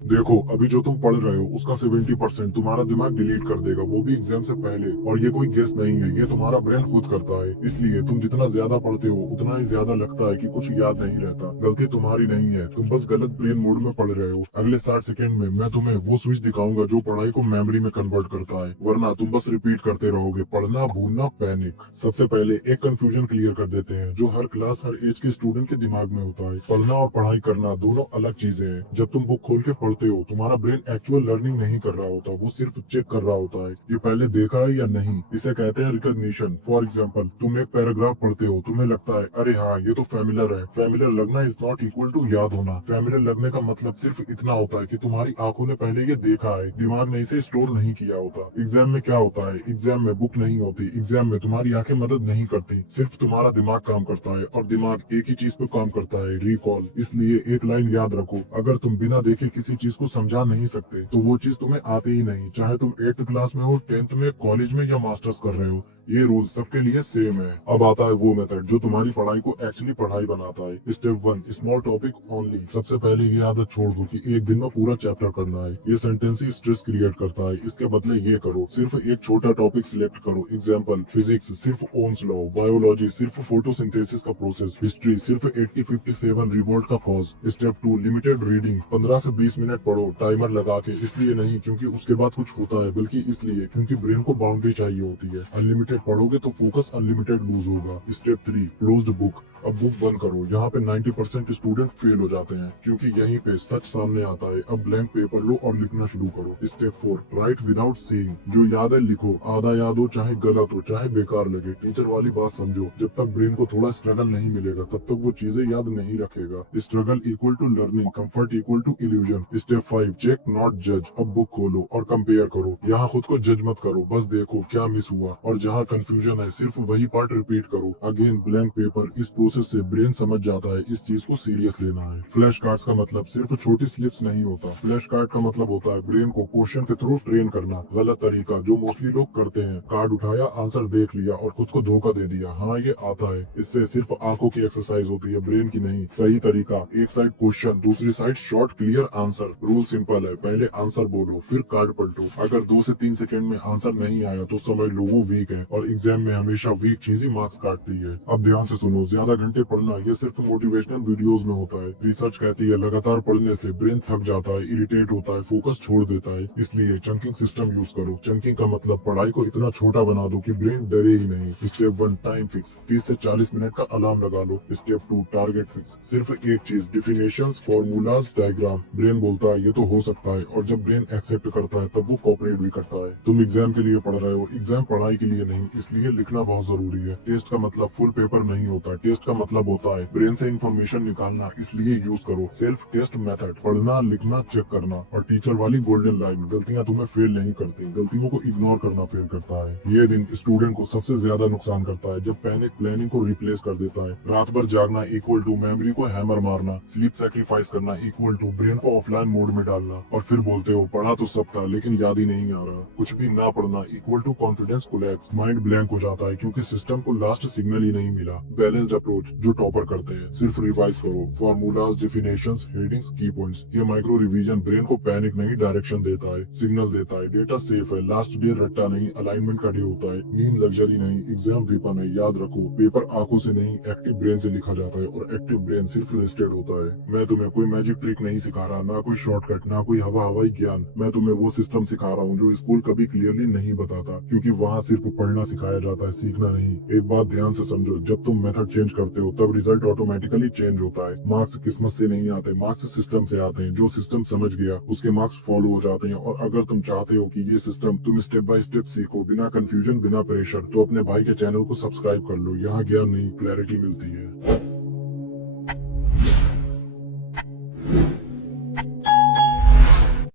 देखो, अभी जो तुम पढ़ रहे हो उसका 70% तुम्हारा दिमाग डिलीट कर देगा, वो भी एग्जाम से पहले। और ये कोई गेस नहीं है, ये तुम्हारा ब्रेन खुद करता है। इसलिए तुम जितना ज्यादा पढ़ते हो उतना ही ज्यादा लगता है कि कुछ याद नहीं रहता। गलती तुम्हारी नहीं है, तुम बस गलत ब्रेन मोड में पढ़ रहे हो। अगले 60 सेकंड में मैं तुम्हें वो स्विच दिखाऊंगा जो पढ़ाई को मेमोरी में कन्वर्ट करता है, वरना तुम बस रिपीट करते रहोगे। पढ़ना, भूलना, पैनिक। सबसे पहले एक कंफ्यूजन क्लियर कर देते हैं जो हर क्लास, हर एज के स्टूडेंट के दिमाग में होता है। पढ़ना और पढ़ाई करना दोनों अलग चीजें हैं। जब तुम बुक खोल के पढ़ते हो, तुम्हारा ब्रेन एक्चुअल लर्निंग नहीं कर रहा होता, वो सिर्फ चेक कर रहा होता है ये पहले देखा है या नहीं। इसे कहते हैं रिकॉग्निशन। फॉर एग्जाम्पल, तुम एक पैराग्राफ पढ़ते हो, तुम्हें लगता है अरे हाँ ये तो फैमिलियर है। फैमिलियर लगना इज नॉट इक्वल टू याद होना। फैमिलियर लगने का मतलब सिर्फ इतना होता है कि तुम्हारी आंखों ने पहले ये देखा है, दिमाग ने इसे स्टोर नहीं किया होता। एग्जाम में क्या होता है, एग्जाम में बुक नहीं होती, एग्जाम में तुम्हारी आंखें मदद नहीं करती, सिर्फ तुम्हारा दिमाग काम करता है। और दिमाग एक ही चीज पे काम करता है, रिकॉल। इसलिए एक लाइन याद रखो, अगर तुम बिना देखे किसी चीज को समझा नहीं सकते तो वो चीज तुम्हें आती ही नहीं, चाहे तुम 8th क्लास में हो, 10th में, कॉलेज में या मास्टर्स कर रहे हो। ये रूल सबके लिए सेम है। अब आता है वो मेथड जो तुम्हारी पढ़ाई को एक्चुअली पढ़ाई बनाता है। Step 1, small topic only. सबसे पहले ये आदत छोड़ दो कि एक दिन में पूरा चैप्टर करना है। ये सेंटेंस ही स्ट्रेस क्रिएट करता है। इसके बदले ये करो, सिर्फ एक छोटा टॉपिक सिलेक्ट करो। एग्जाम्पल, फिजिक्स सिर्फ ओम्स लॉ, बायोलॉजी सिर्फ फोटोसिंथेसिस का प्रोसेस, हिस्ट्री सिर्फ 1857 रिवोल्ट का कॉज। Step 2, limited reading. 15 से 20 मिनट पढ़ो, टाइमर लगा के। इसलिए नहीं क्योंकि उसके बाद कुछ होता है, बल्कि इसलिए क्योंकि ब्रेन को बाउंड्री चाहिए होती है। अनलिमिटेड पढ़ोगे तो फोकस अनलिमिटेड लूज होगा। Step 3, closed book. अब बुक बंद करो। यहाँ पे 90% स्टूडेंट फेल हो जाते हैं क्योंकि यहीं पे सच सामने आता है। अब ब्लैंक पेपर लो और लिखना शुरू करो। Step 4, right without seeing. जो याद है लिखो, आधा याद हो चाहे गलत हो चाहे बेकार लगे। टीचर वाली बात समझो, जब तक ब्रेन को थोड़ा स्ट्रगल नहीं मिलेगा तब तक वो चीजें याद नहीं रखेगा। Struggle equal to learning, comfort equal to illusion. Step 5, check not जज। अब बुक खोलो और कंपेयर करो। यहाँ खुद को जज मत करो, बस देखो क्या मिस हुआ, और जहाँ कंफ्यूजन है सिर्फ वही पार्ट रिपीट करो। Again blank paper. इस प्रोसेस से ब्रेन समझ जाता है इस चीज को सीरियस लेना है। फ्लैश कार्ड्स का मतलब सिर्फ छोटी स्लिप्स नहीं होता। फ्लैश कार्ड का मतलब होता है ब्रेन को क्वेश्चन के थ्रू ट्रेन करना। गलत तरीका जो मोस्टली लोग करते हैं, कार्ड उठाया, आंसर देख लिया और खुद को धोखा दे दिया, हाँ ये आता है। इससे सिर्फ आंखों की एक्सरसाइज होती है, ब्रेन की नहीं। सही तरीका, एक साइड क्वेश्चन, दूसरी side short clear answer. Rule simple है, पहले आंसर बोलो फिर कार्ड पलटो। अगर 2 से 3 सेकंड में आंसर नहीं आया तो समझ लो वो वीक है, और एग्जाम में हमेशा वीक चीज ही मार्क्स काटती है। अब ध्यान से सुनो, ज्यादा घंटे पढ़ना ये सिर्फ मोटिवेशनल वीडियोस में होता है। रिसर्च कहती है लगातार पढ़ने से ब्रेन थक जाता है, इरिटेट होता है, फोकस छोड़ देता है। इसलिए चंकिंग सिस्टम यूज करो। चंकिंग का मतलब पढ़ाई को इतना छोटा बना दो कि ब्रेन डरे ही नहीं। Step 1, time fix. 30 से 40 मिनट का अलार्म लगा लो। Step 2, target fix. सिर्फ एक चीज, डिफिनेशंस, फॉर्मूलाज, डायग्राम। ब्रेन बोलता है ये तो हो सकता है, और जब ब्रेन एक्सेप्ट करता है तब वो कोऑपरेट भी करता है। तुम एग्जाम के लिए पढ़ रहे हो, एग्जाम पढ़ाई के लिए नहीं, इसलिए लिखना बहुत जरूरी है। टेस्ट का मतलब फुल पेपर नहीं होता, टेस्ट का मतलब होता है ब्रेन से इंफॉर्मेशन निकालना, इसलिए यूज करो सेल्फ टेस्ट मेथड। पढ़ना, लिखना, चेक करना। और टीचर वाली गोल्डन लाइन, गलतियां तुम्हें फेल नहीं करती, गलतियों को इग्नोर करना फेल करता है। ये दिन स्टूडेंट को सबसे ज्यादा नुकसान करता है, जब पैनिक प्लानिंग को रिप्लेस कर देता है। रात भर जागना इक्वल टू मेमोरी को हैमर मारना। स्लीप सैक्रिफाइस करना इक्वल टू ब्रेन को ऑफलाइन मोड में डालना। और फिर बोलते हो पढ़ा तो सब था लेकिन याद ही नहीं आ रहा। कुछ भी ना पढ़ना equal to confidence collapse. Mind blank हो जाता है क्योंकि सिस्टम को लास्ट सिग्नल ही नहीं मिला। बैलेंस्ड अप्रोच जो टॉपर करते हैं, सिर्फ रिवाइज करो, फॉर्मूलाज, डिफिनेशंस, हेडिंग्स, की पॉइंट्स। ये माइक्रो रिवीजन ब्रेन को पैनिक नहीं, डायरेक्शन देता है, सिग्नल देता है। डेटा सेफ है, लास्ट डे रट्टा नहीं, अलाइनमेंट का डे होता है। नींद लग्जरी नहीं, एग्जाम वेपन है, याद रखो। पेपर आंखों से नहीं, एक्टिव ब्रेन से लिखा जाता है, और एक्टिव ब्रेन सिर्फ रेस्टेड होता है। मैं तुम्हें कोई मैजिक ट्रिक नहीं सिखा रहा, ना कोई शॉर्टकट, ना कोई हवाई ज्ञान। मैं तुम्हें वो सिस्टम सिखा रहा हूँ जो स्कूल कभी क्लियरली नहीं बताता, क्योंकि वहाँ सिर्फ पढ़ना सिखाया जाता है, सीखना नहीं। एक बात ध्यान से समझो, जब तुम मेथड चेंज करते हो तब रिजल्ट ऑटोमेटिकली चेंज होता है। मार्क्स किस्मत से नहीं आते, मार्क्स सिस्टम से आते हैं। जो सिस्टम समझ गया उसके मार्क्स फॉलो हो जाते हैं। और अगर तुम चाहते हो कि ये सिस्टम तुम स्टेप बाय स्टेप सीखो, बिना कंफ्यूजन, बिना प्रेशर, तो अपने भाई के चैनल को सब्सक्राइब कर लो। यहाँ ज्ञान नहीं, क्लैरिटी मिलती है।